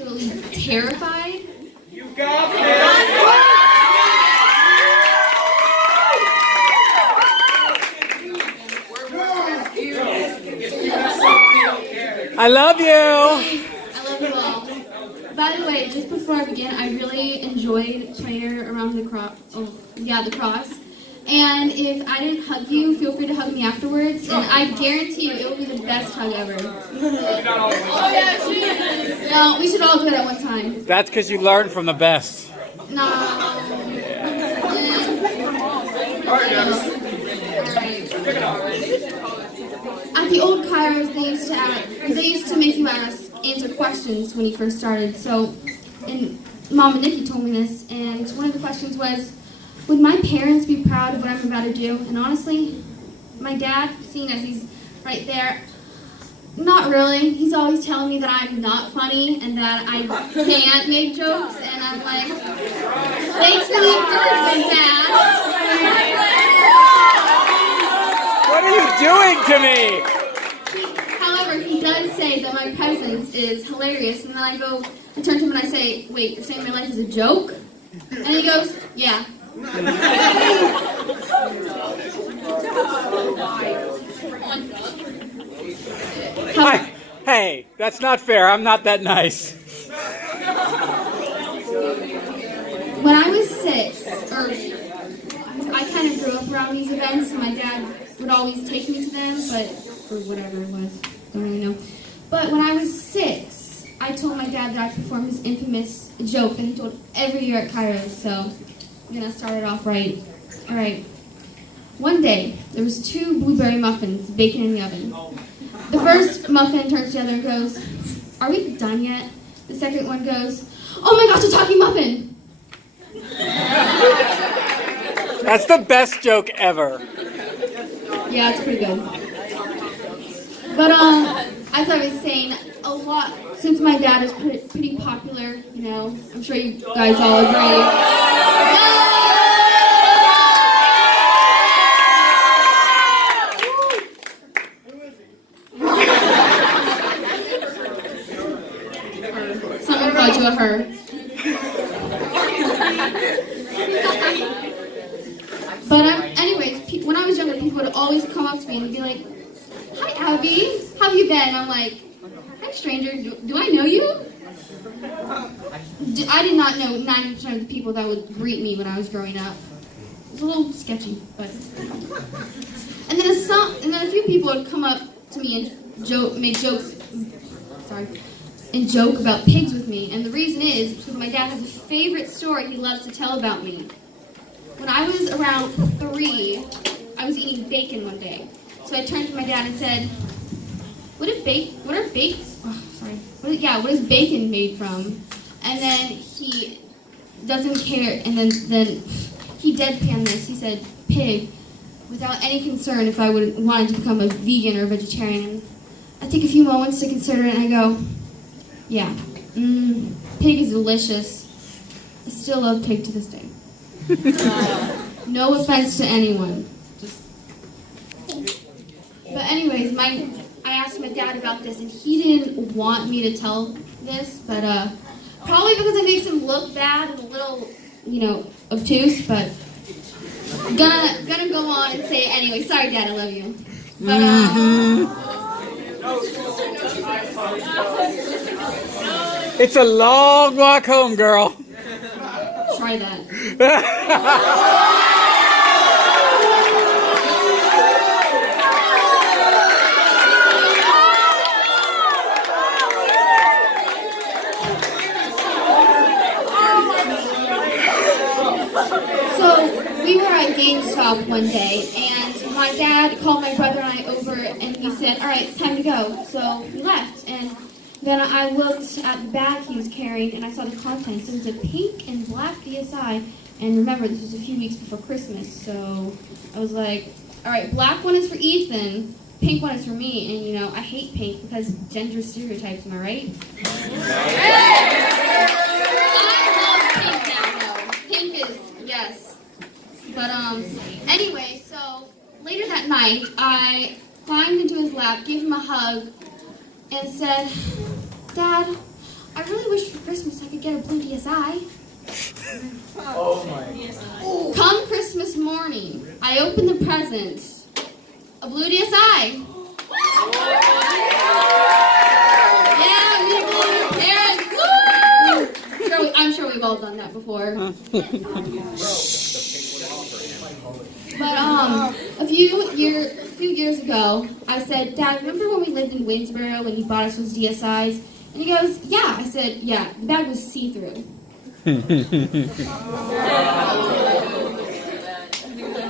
absolutely terrified. You got this! I love you! I love you all. By the way, just before I begin, I really enjoyed prayer around the cross. Oh, yeah, the cross. And if I didn't hug you, feel free to hug me afterwards. And I guarantee you, it will be the best hug ever. Oh, yeah, no, we should all do it at one time. That's because you learned from the best. No. At the old Kairos, they used to make you answer questions when you first started. So, and Mom and Nikki told me this, and one of the questions was, would my parents be proud of what I'm about to do? And honestly, my dad, seeing as he's right there, not really. He's always telling me that I'm not funny and that I can't make jokes, and I'm like, thanks for the encouragement, Dad. What are you doing to me? However, he does say that my presence is hilarious, and then I turn to him and I say, wait, you're saying my life is a joke? And he goes, yeah. Hey, that's not fair. I'm not that nice. When I was 6, I kind of grew up around these events, and my dad would always take me to them, but for whatever it was, don't really know. But when I was 6, I told my dad that I performed his infamous joke that he told every year at Kairos, so I'm gonna start it off right. All right. One day, there was 2 blueberry muffins baking in the oven. The first muffin turns to the other and goes, "Are we done yet?" The second one goes, "Oh my gosh, a talking muffin!" That's the best joke ever. Yeah, it's pretty good. But as I was saying, a lot since my dad is pretty popular, you know, I'm sure you guys all agree. Someone called you a her. But anyways, when I was younger, people would always come up to me and be like, "Hi, Abbey, how have you been?" I'm like, "Hi, stranger, do I know you?" I did not know 90% of the people that would greet me when I was growing up. It was a little sketchy, but. And then a few people would come up to me and make jokes. And joke about pigs with me. And the reason is because my dad has a favorite story he loves to tell about me. When I was around 3, I was eating bacon one day. So I turned to my dad and said, what is bacon made from? And then he doesn't care, and then he deadpanned this. He said, pig, without any concern if I wanted to become a vegan or a vegetarian. I take a few moments to consider it and I go, yeah, pig is delicious. I still love pig to this day. No offense to anyone. But anyways, I asked my dad about this, and he didn't want me to tell this, but probably because it makes him look bad and a little, obtuse. But gonna go on and say it anyway. Sorry, Dad, I love you. But It's a long walk home, girl. Try that. So we were at GameStop one day, and my dad called my brother and I over, and he said, "All right, it's time to go." So we left, and then I looked at the bag he was carrying, and I saw the contents. It was a pink and black DSi, and remember, this was a few weeks before Christmas, so I was like, all right, black one is for Ethan, pink one is for me, and I hate pink because gender stereotypes, am I right? I love pink now, though. Pink is, yes. But, anyway, so later that night, I climbed into his lap, gave him a hug, and said, "Dad, I really wish for Christmas I could get a blue DSI. Oh my. Come Christmas morning, I open the present. A blue DSI. Yeah, we blue parents. Woo! I'm sure we've all done that before. But a few years ago, I said, Dad, remember when we lived in Winsboro when you bought us those DSIs? And he goes, yeah. I said, yeah, the bag was see-through.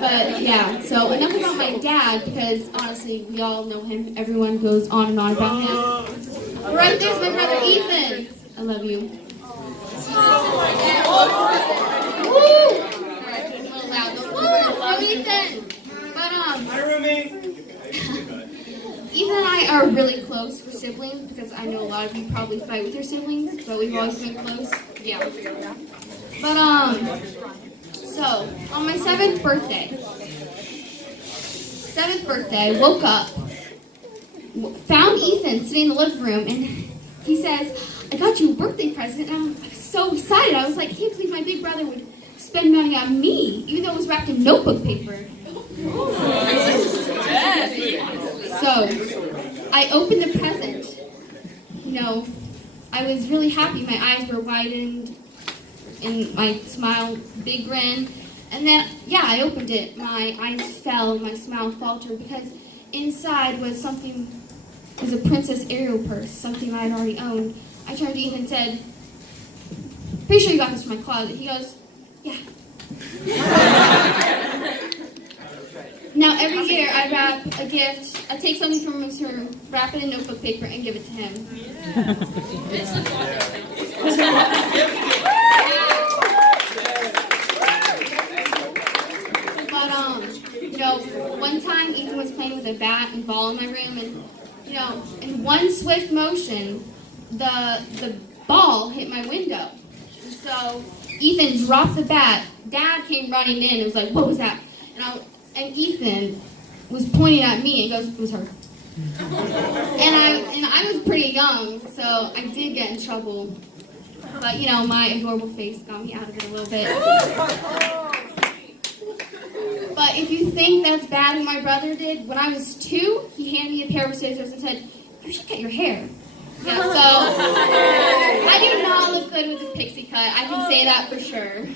But yeah, so enough about my dad, because honestly, we all know him. Everyone goes on and on about him. Right there's my brother Ethan. I love you. Woo! Alright, a little loud. Woo! Ethan! But My roommate. Ethan and I are really close for siblings, because I know a lot of you probably fight with your siblings, but we've always been close. Yeah. But so on my 7th birthday, woke up, found Ethan sitting in the living room, and he says, I got you a birthday present, and I was so excited. I was like, I can't believe my big brother would spend money on me, even though it was wrapped in notebook paper. So, I opened the present. You know, I was really happy. My eyes were widened, and my smile, big grin. And then, yeah, I opened it. My eyes fell, my smile faltered, because inside was a Princess Ariel purse, something I had already owned. I turned to Ethan and said, pretty sure you got this from my closet. He goes, yeah. Now, every year I wrap a gift, I take something from his room, wrap it in notebook paper, and give it to him. But, you know, one time Ethan was playing with a bat and ball in my room, and, you know, in one swift motion, the ball hit my window. And so Ethan dropped the bat. Dad came running in and was like, what was that? And Ethan was pointing at me and goes, it was her. And I was pretty young, so I did get in trouble. But, you know, my adorable face got me out of it a little bit. But if you think that's bad what my brother did, when I was 2, he handed me a pair of scissors and said, you should cut your hair. Yeah, so I do not look good with a pixie cut. I can say that for sure.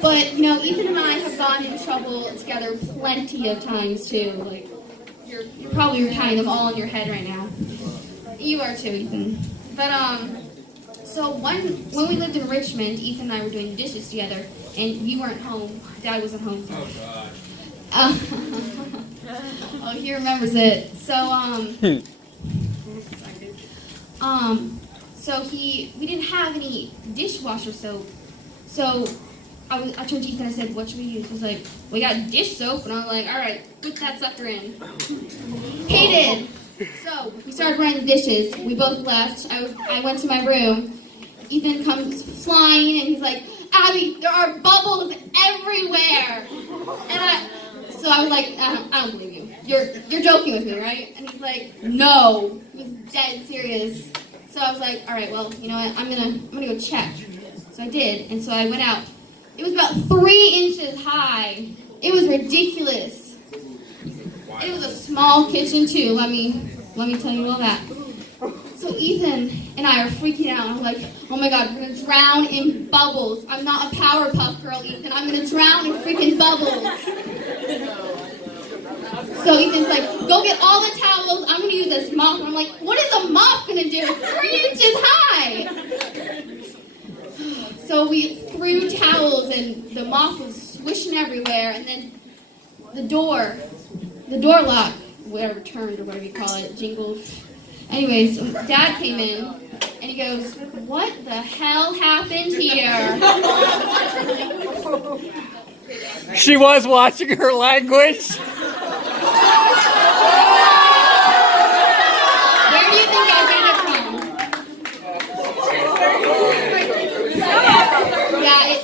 But, you know, Ethan and I have gotten in trouble together plenty of times, too. Like, you're probably recounting them all in your head right now. You are too, Ethan. But, so when we lived in Richmond, Ethan and I were doing the dishes together, and you weren't home. Dad wasn't home. Oh, oh, he remembers it. So, we didn't have any dishwasher soap. So I turned to Ethan and I said, what should we use? He was like, we got dish soap. And I was like, all right, put that sucker in. He did. So we started running the dishes. We both left. I went to my room. Ethan comes flying and he's like, Abby, there are bubbles everywhere. So I was like, I don't believe you. You're joking with me, right? And he's like, no. He was dead serious. So I was like, all right, well, you know what? I'm gonna go check. So I did, and so I went out. It was about 3 inches high. It was ridiculous. It was a small kitchen too. Let me tell you all that. So Ethan and I are freaking out. I'm like, oh my God, we're gonna drown in bubbles. I'm not a Powerpuff Girl, Ethan. I'm gonna drown in freaking bubbles. So Ethan's like, go get all the towels. I'm gonna use this mop. And I'm like, what is a mop gonna do? It's 3 inches high. So we threw towels and the mop was swishing everywhere, and then the door lock, whatever turned or whatever you call it, jingled. Anyways, Dad came in and he goes, what the hell happened here? She was watching her language. Where do you think I got it from?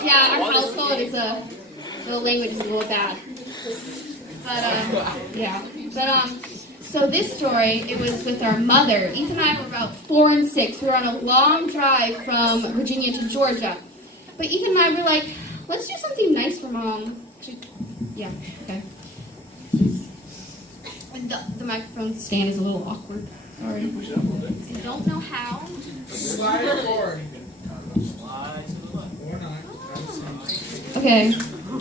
Yeah, our household is the language is a little bad. But, yeah. But, So this story, it was with our mother. Ethan and I were about 4 and 6. We were on a long drive from Virginia to Georgia. But Ethan and I were like, let's do something nice for Mom. Yeah, okay. And the microphone stand is a little awkward. Sorry. I don't know how. Slide it forward. Okay.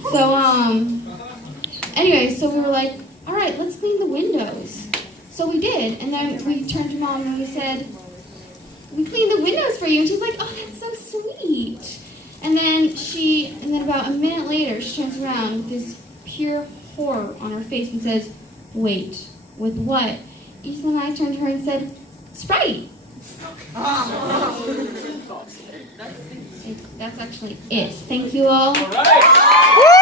So, anyway, so we were like, all right, let's clean the windows. So we did, and then we turned to Mom and we said, we cleaned the windows for you. And she's like, oh, that's so sweet. And then about a minute later, she turns around with this pure horror on her face and says, wait, with what? Ethan and I turned to her and said, Sprite. That's actually it. Thank you all. All right.